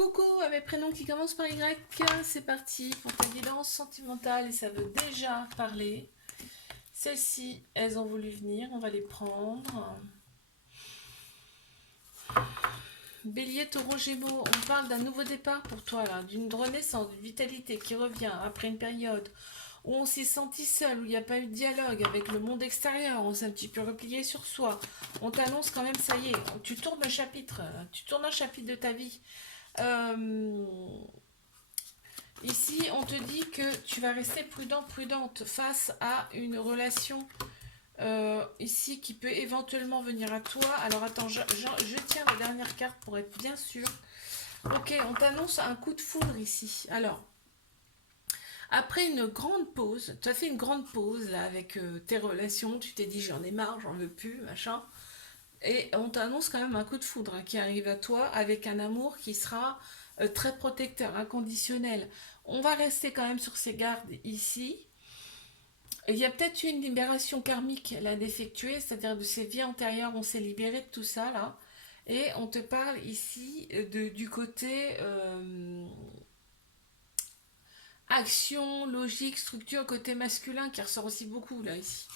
Coucou à mes prénoms qui commencent par Y, c'est parti pour ta guidance sentimentale et ça veut déjà parler. Celles-ci, elles ont voulu venir, on va les prendre. Bélier, Taureau, Gémeaux, on parle d'un nouveau départ pour toi là, d'une renaissance, d'une vitalité qui revient après une période où on s'est senti seul, où il n'y a pas eu de dialogue avec le monde extérieur, on s'est un petit peu replié sur soi. On t'annonce quand même, ça y est, tu tournes un chapitre, tu tournes un chapitre de ta vie. Euh, Ici, on te dit que tu vas rester prudente face à une relation ici qui peut éventuellement venir à toi. Alors attends, je tiens la dernière carte pour être bien sûr. Ok, on t'annonce un coup de foudre ici. Alors, après une grande pause, tu as fait une grande pause là avec tes relations, tu t'es dit j'en ai marre, j'en veux plus, machin. Et on t'annonce quand même un coup de foudre qui arrive à toi avec un amour qui sera très protecteur, inconditionnel. On va rester quand même sur ces gardes ici. Il y a peut-être eu une libération karmique là d'effectuer, c'est-à-dire de ces vies antérieures, on s'est libéré de tout ça là. Et on te parle ici du côté action, logique, structure, côté masculin qui ressort aussi beaucoup là ici.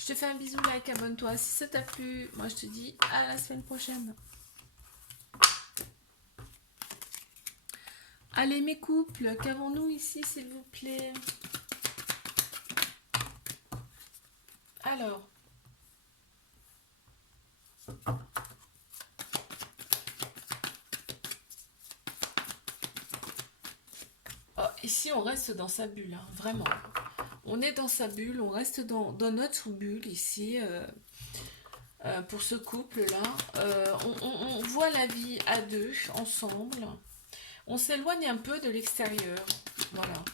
Je te fais un bisou, like, abonne-toi si ça t'a plu. Moi je te dis à la semaine prochaine. Allez mes couples, qu'avons-nous ici s'il vous plaît? Alors, oh, ici on reste dans sa bulle, hein, vraiment. On est dans sa bulle, on reste dans notre bulle ici. Pour ce couple-là, on voit la vie à deux, ensemble. On s'éloigne un peu de l'extérieur. Voilà,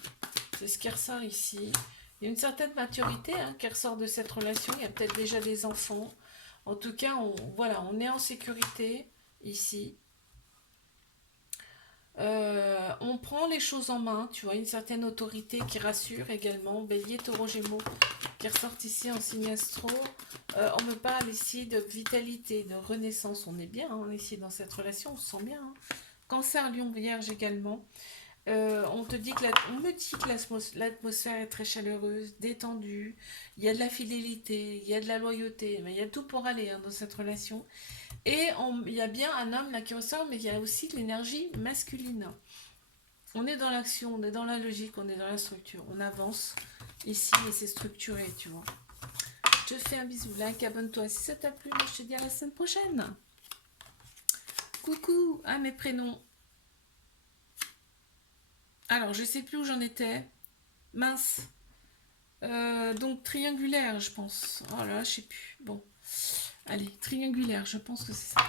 c'est ce qui ressort ici. Il y a une certaine maturité qui ressort de cette relation. Il y a peut-être déjà des enfants. En tout cas, voilà, on est en sécurité ici. On prend les choses en main, tu vois, une certaine autorité qui rassure également. Bélier, Taureau, Gémeaux, qui ressortent ici en signe astro. On me parle ici de vitalité, de renaissance. On est bien, on est ici dans cette relation, on se sent bien. Hein. Cancer, Lion, Vierge également. On me dit que l'atmosphère est très chaleureuse, détendue. Il y a de la fidélité, il y a de la loyauté, mais il y a tout pour aller dans cette relation. Et il y a bien un homme là qui ressort, mais il y a aussi de l'énergie masculine. On est dans l'action, on est dans la logique, on est dans la structure. On avance ici et c'est structuré, tu vois. Je te fais un bisou, like, abonne-toi si ça t'a plu. Moi, je te dis à la semaine prochaine. Coucou, mes prénoms. Alors, je sais plus où j'en étais. Mince. Donc, triangulaire, je pense. Oh là, je sais plus. Bon. Allez, triangulaire, je pense que c'est ça.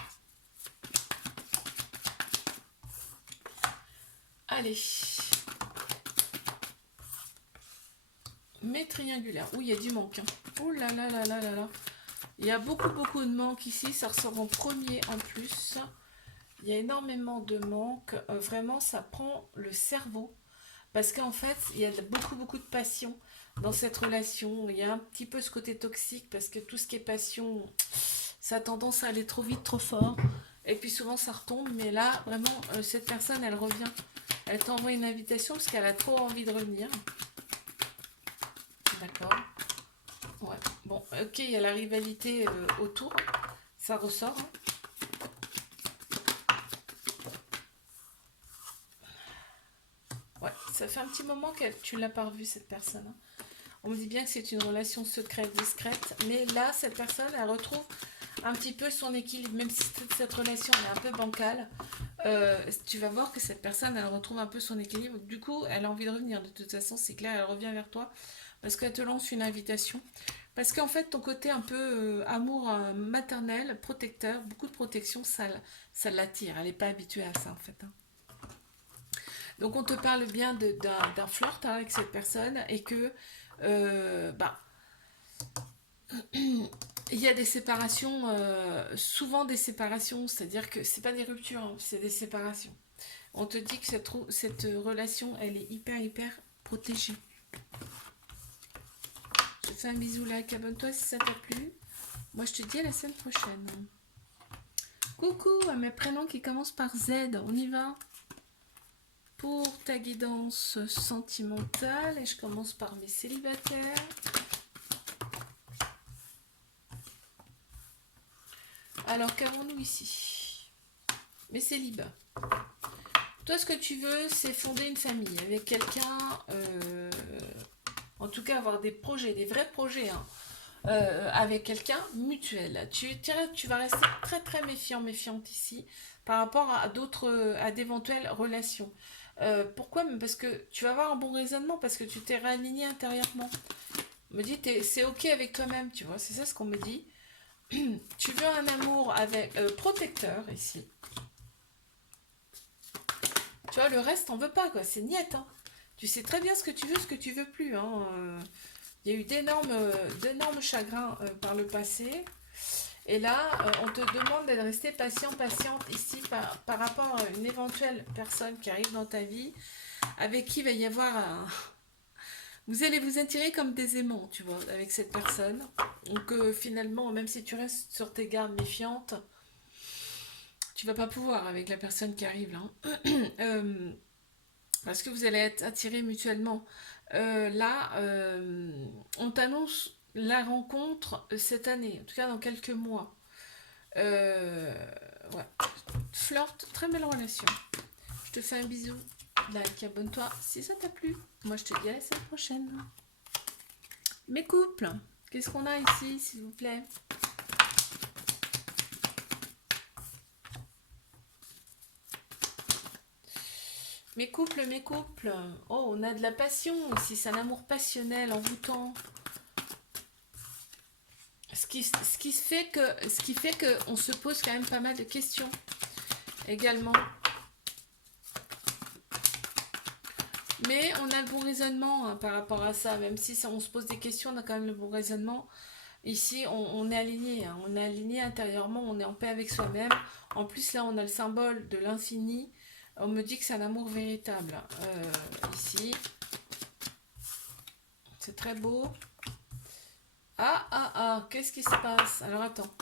Allez. Mais triangulaire. Oui, il y a du manque. Hein. Oh là là là là là là. Il y a beaucoup de manque ici. Ça ressort en premier en plus. Il y a énormément de manque. Vraiment, ça prend le cerveau. Parce qu'en fait, il y a beaucoup de passion dans cette relation. Il y a un petit peu ce côté toxique parce que tout ce qui est passion, ça a tendance à aller trop vite, trop fort. Et puis souvent, ça retombe. Mais là, vraiment, cette personne, elle revient. Elle t'envoie une invitation parce qu'elle a trop envie de revenir. D'accord. Ouais. Bon, ok, il y a la rivalité autour. Ça ressort. Hein. Ouais, ça fait un petit moment que tu ne l'as pas revue, cette personne. Hein. On me dit bien que c'est une relation secrète, discrète. Mais là, cette personne, elle retrouve un petit peu son équilibre. Même si cette relation, elle est un peu bancale. Tu vas voir que cette personne, elle retrouve un peu son équilibre. Du coup, elle a envie de revenir. De toute façon, c'est clair, elle revient vers toi. Parce qu'elle te lance une invitation. Parce qu'en fait, ton côté un peu amour maternel, protecteur, beaucoup de protection, ça l'attire. Elle n'est pas habituée à ça, en fait. Hein. Donc, on te parle bien d'un flirt avec cette personne et que, bah, il y a des séparations, souvent des séparations, c'est-à-dire que c'est pas des ruptures, hein, c'est des séparations. On te dit que cette relation, elle est hyper protégée. Je te fais un bisou, like, abonne-toi si ça t'a plu. Moi, je te dis à la semaine prochaine. Coucou à mes prénoms qui commencent par Z, on y va. pour ta guidance sentimentale. Et je commence par mes célibataires. Alors, qu'avons-nous ici? Mes célibats. Toi, ce que tu veux, c'est fonder une famille avec quelqu'un, en tout cas avoir des projets, des vrais projets, hein, avec quelqu'un mutuel. Tu vas rester très très méfiante ici par rapport à d'éventuelles relations. Pourquoi? Parce que tu vas avoir un bon raisonnement, parce que tu t'es réaligné intérieurement. On me dit, c'est ok avec toi-même, tu vois, c'est ça ce qu'on me dit. Tu veux un amour avec protecteur ici. Tu vois, le reste, t'en veux pas, quoi. C'est niette, hein. Tu sais très bien ce que tu veux, ce que tu veux plus, hein. Il y a eu d'énormes chagrins par le passé. Et là, on te demande d'être resté patiente ici par rapport à une éventuelle personne qui arrive dans ta vie, avec qui il va y avoir un... Vous allez vous attirer comme des aimants, tu vois, avec cette personne. Donc finalement, même si tu restes sur tes gardes méfiantes, tu vas pas pouvoir avec la personne qui arrive là. Parce que vous allez être attirés mutuellement. Là, on t'annonce la rencontre cette année, en tout cas dans quelques mois. Ouais. Flirt, très belle relation. Je te fais un bisou. Like, abonne-toi si ça t'a plu. Moi, je te dis à la semaine prochaine. Mes couples, qu'est-ce qu'on a ici, s'il vous plaît? Mes couples. Oh, on a de la passion ici, c'est un amour passionnel, envoûtant. Ce qui fait que on se pose quand même pas mal de questions également. Mais on a le bon raisonnement hein, par rapport à ça, même si on se pose des questions, on a quand même le bon raisonnement. Ici, on est aligné, hein, on est aligné intérieurement, on est en paix avec soi-même. En plus, là, on a le symbole de l'infini. On me dit que c'est un amour véritable. Ici, c'est très beau. Ah, qu'est-ce qui se passe? Alors, attends.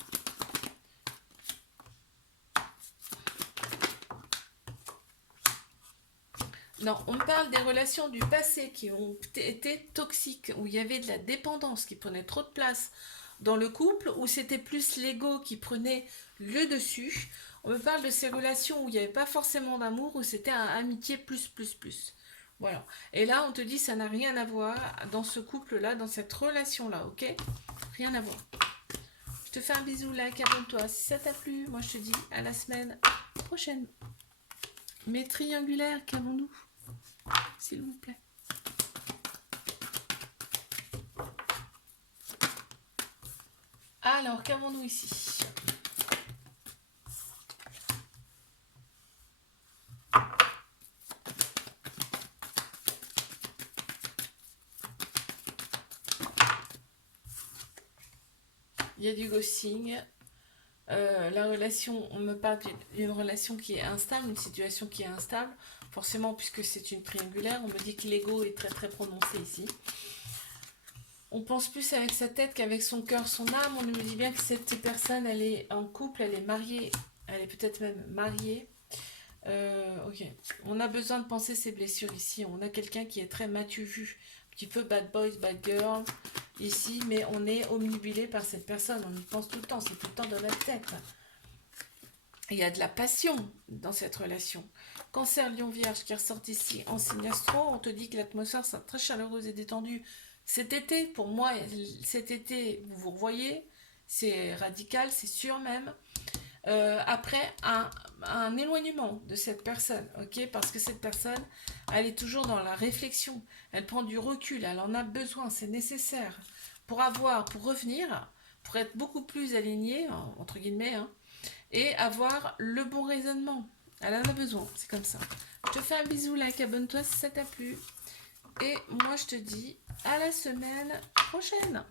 Non, on parle des relations du passé qui ont été toxiques, où il y avait de la dépendance qui prenait trop de place dans le couple, où c'était plus l'ego qui prenait le dessus. On me parle de ces relations où il n'y avait pas forcément d'amour, où c'était un amitié plus. Voilà. Et là, on te dit ça n'a rien à voir dans ce couple-là, dans cette relation-là, ok? Rien à voir. Je te fais un bisou, like, abonne-toi. Si ça t'a plu, moi je te dis à la semaine prochaine. Mes triangulaires, qu'avons-nous? S'il vous plaît. Alors, qu'avons-nous ici? Il y a du ghosting. La relation, on me parle d'une relation qui est instable, une situation qui est instable. Forcément, puisque c'est une triangulaire, on me dit que l'ego est très très prononcé ici. On pense plus avec sa tête qu'avec son cœur, son âme. On me dit bien que cette personne, elle est en couple, elle est mariée, elle est peut-être même mariée. Ok. On a besoin de penser ses blessures ici. On a quelqu'un qui est très m'as-tu vu, un petit peu bad boys, bad girl ici, mais on est omnibulé par cette personne. On y pense tout le temps, c'est tout le temps dans notre tête. Il y a de la passion dans cette relation. Cancer, Lion, Vierge qui ressort ici en signe astro, on te dit que l'atmosphère sera très chaleureuse et détendue cet été. Pour moi, cet été, vous vous revoyez, c'est radical, c'est sûr même. Après, un éloignement de cette personne, ok? Parce que cette personne, elle est toujours dans la réflexion, elle prend du recul, elle en a besoin, c'est nécessaire pour revenir, pour être beaucoup plus alignée, entre guillemets, hein, et avoir le bon raisonnement. Elle en a besoin, c'est comme ça. Je te fais un bisou, like, abonne-toi si ça t'a plu. Et moi, je te dis à la semaine prochaine.